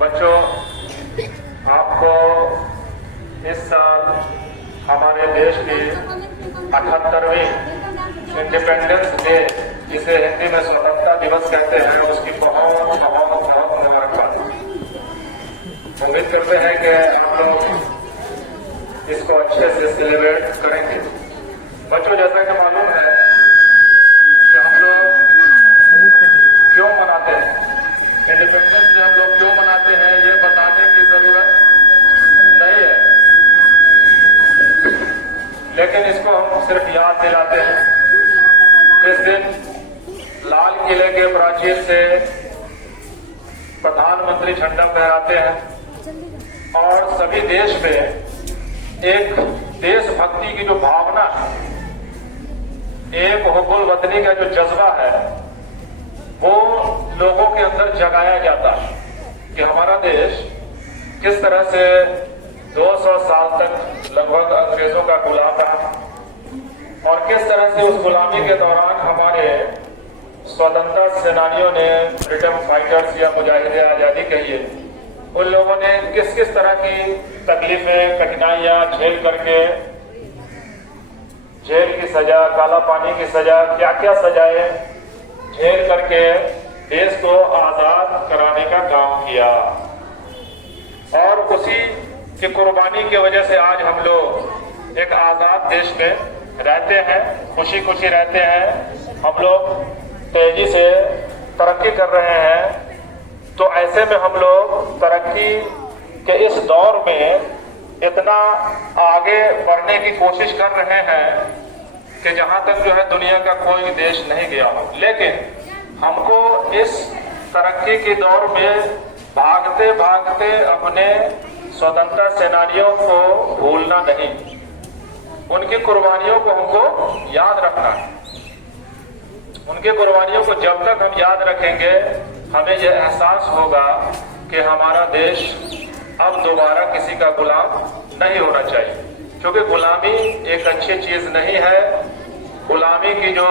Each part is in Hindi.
बच्चों, आपको इस साल हमारे देश की 78वीं इंडिपेंडेंस डे, जिसे हिंदी में स्वतंत्रता दिवस कहते हैं, उसकी बहुत बहुत बहुत मुबारकबाद। उम्मीद करते हैं कि आप लोग इसको अच्छे से सेलिब्रेट करेंगे। बच्चों, जैसा कि मालूम है कि हम लोग क्यों मनाते हैं इंडिपेंडेंस डे, हम लोग क्यों मनाते हैं ये बताने की जरूरत नहीं है, लेकिन इसको हम सिर्फ याद दिलाते हैं। इस दिन लाल किले के प्राचीर से प्रधानमंत्री झंडा फहराते हैं और सभी देश में एक देशभक्ति की जो भावना है, एक हुब्बुल वतनी का जो जज्बा है, वो लोगों के अंदर जगाया जाता है कि हमारा देश किस तरह से 200 साल तक लगभग अंग्रेजों का गुलाम रहा और किस तरह से उस गुलामी के दौरान हमारे स्वतंत्रता सेनानियों ने, फ्रीडम फाइटर्स या मुजाहिदे आजादी कहिए, उन लोगों ने किस किस तरह की तकलीफें, कठिनाइयां झेल करके, जेल की सजा, काला पानी की सजा, क्या क्या सजाएं झेल करके देश को आजाद कराने का काम किया। और उसी की कुर्बानी की वजह से आज हम लोग एक आजाद देश में रहते हैं, खुशी खुशी रहते हैं, हम लोग तेजी से तरक्की कर रहे हैं। तो ऐसे में हम लोग तरक्की के इस दौर में इतना आगे बढ़ने की कोशिश कर रहे हैं कि जहां तक जो है दुनिया का कोई देश नहीं गया हो। लेकिन हमको इस तरक्की के दौर में भागते भागते अपने स्वतंत्रता सेनानियों को भूलना नहीं, उनकी कुर्बानियों को हमको याद रखना है। उनकी कुर्बानियों को जब तक हम याद रखेंगे, हमें यह एहसास होगा कि हमारा देश अब दोबारा किसी का गुलाम नहीं होना चाहिए, क्योंकि गुलामी एक अच्छी चीज नहीं है। गुलामी की जो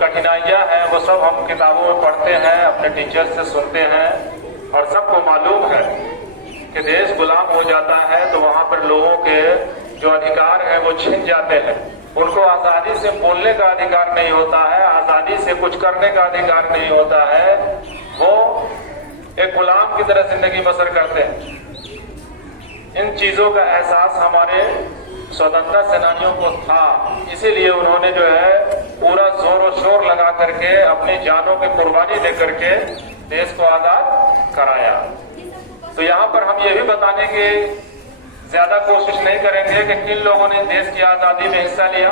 कठिनाइयां हैं वो सब हम किताबों में पढ़ते हैं, अपने टीचर से सुनते हैं और सबको मालूम है कि देश गुलाम हो जाता है तो वहां पर लोगों के जो अधिकार है वो छिन जाते हैं। उनको आजादी से बोलने का अधिकार नहीं होता है, आजादी से कुछ करने का अधिकार नहीं होता है, वो एक गुलाम की तरह जिंदगी बसर करते हैं। इन चीजों का एहसास हमारे स्वतंत्रता सेनानियों को था, इसीलिए उन्होंने जो है पूरा जोर और शोर लगा करके अपनी जानों की कुर्बानी दे करके देश को आजाद कराया। तो यहाँ पर हम ये भी बताने की ज्यादा कोशिश नहीं करेंगे कि किन लोगों ने देश की आजादी में हिस्सा लिया।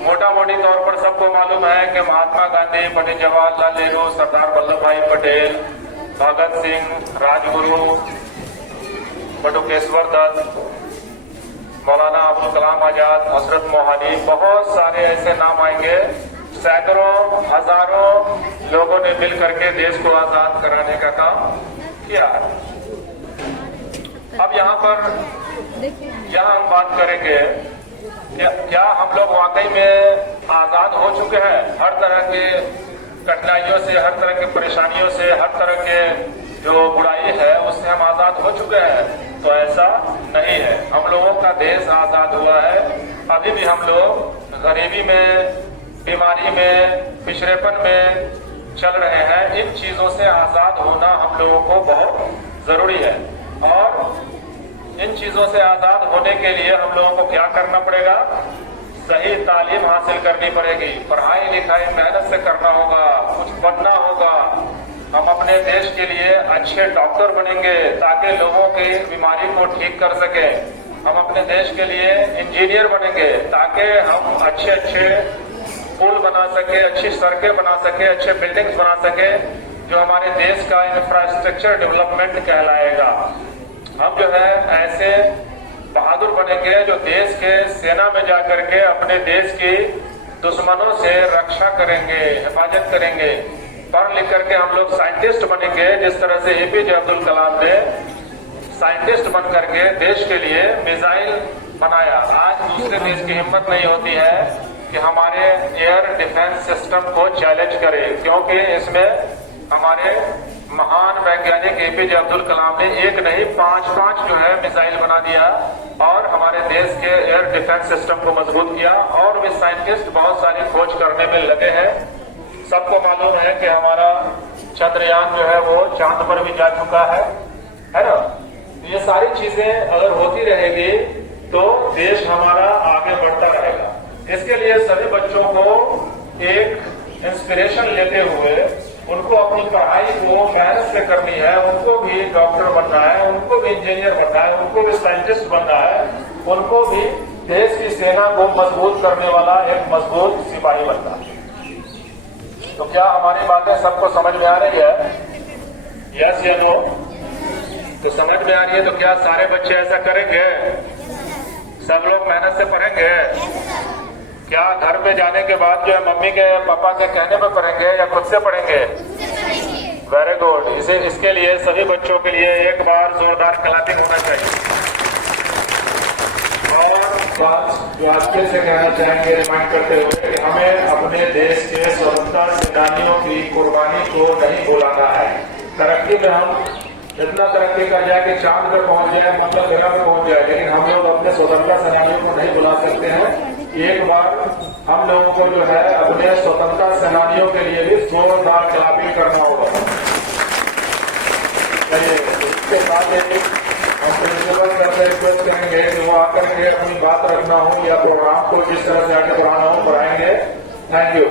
मोटा मोटी तौर पर सबको मालूम है कि महात्मा गांधी, पंडित जवाहरलाल नेहरू, सरदार वल्लभ भाई पटेल, भगत सिंह, राजगुरु, बटुकेश्वर दत्त, मौलाना अबुल कलाम आजाद, हजरत मोहानी, बहुत सारे ऐसे नाम आएंगे। सैकड़ों हजारों लोगों ने मिल करके देश को आजाद कराने का काम किया है। अब यहाँ हम बात करेंगे क्या हम लोग वाकई में आजाद हो चुके हैं? हर तरह के कठिनाइयों से, हर तरह की परेशानियों से, हर तरह के जो बुराई है उससे हम आजाद हो चुके हैं? तो ऐसा नहीं है। हम लोगों का देश आजाद हुआ है, अभी भी हम लोग गरीबी में, बीमारी में, पिछड़ेपन में चल रहे हैं। इन चीजों से आजाद होना हम लोगों को बहुत जरूरी है और इन चीजों से आजाद होने के लिए हम लोगों को क्या करना पड़ेगा? सही तालीम हासिल करनी पड़ेगी, पढ़ाई लिखाई मेहनत से करना होगा, कुछ बनना होगा। हम अपने देश के लिए अच्छे डॉक्टर बनेंगे ताकि लोगों की बीमारी को ठीक कर सके। हम अपने देश के लिए इंजीनियर बनेंगे ताकि हम अच्छे अच्छे पुल बना सके, अच्छी सड़कें बना सके, अच्छे बिल्डिंग्स बना सके, जो हमारे देश का इंफ्रास्ट्रक्चर डेवलपमेंट कहलाएगा। हम जो है ऐसे बहादुर बनेंगे जो देश के सेना में जाकर के अपने देश की दुश्मनों से रक्षा करेंगे, हिफाजत करेंगे। पढ़ लिख करके हम लोग साइंटिस्ट बनेंगे, जिस तरह से एपीजे अब्दुल कलाम ने साइंटिस्ट बन करके देश के लिए मिसाइल बनाया। आज दूसरे देश की हिम्मत नहीं होती है कि हमारे एयर डिफेंस सिस्टम को चैलेंज करे, क्योंकि इसमें हमारे महान वैज्ञानिक एपीजे अब्दुल कलाम ने एक नहीं 5 जो है मिसाइल बना दिया और हमारे देश के एयर डिफेंस सिस्टम को मजबूत किया। और भी साइंटिस्ट बहुत सारी खोज करने में लगे हैं। सबको मालूम है कि हमारा चंद्रयान जो है वो चांद पर भी जा चुका है ना। ये सारी चीजें अगर होती रहेगी तो देश हमारा आगे बढ़ता रहेगा। इसके लिए सभी बच्चों को एक इंस्पिरेशन लेते हुए उनको अपनी पढ़ाई को मेहनत से करनी है। उनको भी डॉक्टर बनना है, उनको भी इंजीनियर बनना है, उनको भी साइंटिस्ट बनना है, उनको भी देश की सेना को मजबूत करने वाला एक मजबूत सिपाही बनना है। तो क्या हमारी बातें सबको समझ में आ रही है? यस या नो? तो समझ में आ रही है तो क्या सारे बच्चे ऐसा करेंगे? सब लोग मेहनत से पढ़ेंगे? क्या घर पे जाने के बाद जो है मम्मी के पापा के कहने पे पढ़ेंगे या खुद से पढ़ेंगे? Very good. इसके लिए सभी बच्चों के लिए एक बार जोरदार क्लैपिंग होना चाहिए। और बात आगे से कहना चाहेंगे रिमाइंड करते हुए कि हमें अपने देश के स्वतंत्रता सेनानियों की कुर्बानी को नहीं भुलाना है। तरक्की में हम इतना तरक्की कर जाए कि चांद पे पहुंच जाए, मतलब ग्रह पे पहुंच जाए, लेकिन हम लोग अपने स्वतंत्रता सेनानियों को नहीं भुला सकते हैं। एक बार हम लोगों को जो है अपने स्वतंत्रता सेनानियों के लिए भी जोरदार क्लैपिंग करना होगा। चलिए, इसके बाद हम प्रिंसिपल करके रिक्वेस्ट करेंगे कि वो आकर के अपनी बात रखना हो या प्रोग्राम को जिस तरह से आगे बढ़ाना हो बढ़ाएंगे। Thank you.